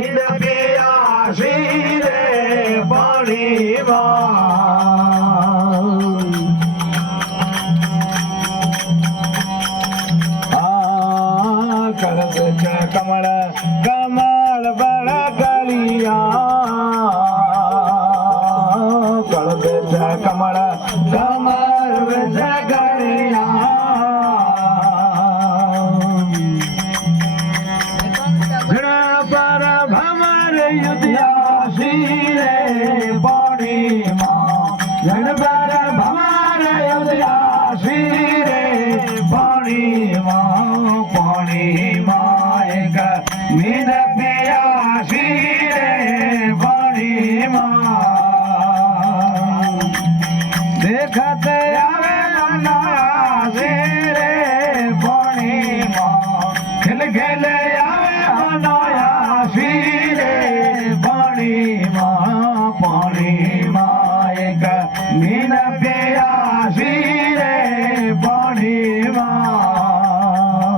mean પિયાસી રે પાણીમાં કરદ છે કમળ કમળ બળ ગલિયા કરદ છે કમળ કમળ બળ ગલિયા પર ભમર યુદ્ધાસી રે પાણીમાં જન પર ભમર યુદ્ધાસી રે પાણીમાં પાણીમાં એક મીન પિયાસી રે પાણીમાં દેખતે આવે અનાયાસી રે પાણીમાં ખેલ ખેલે આવે અનાયાસી રે પાણીમાં પાણીમાં એક મીન પિયા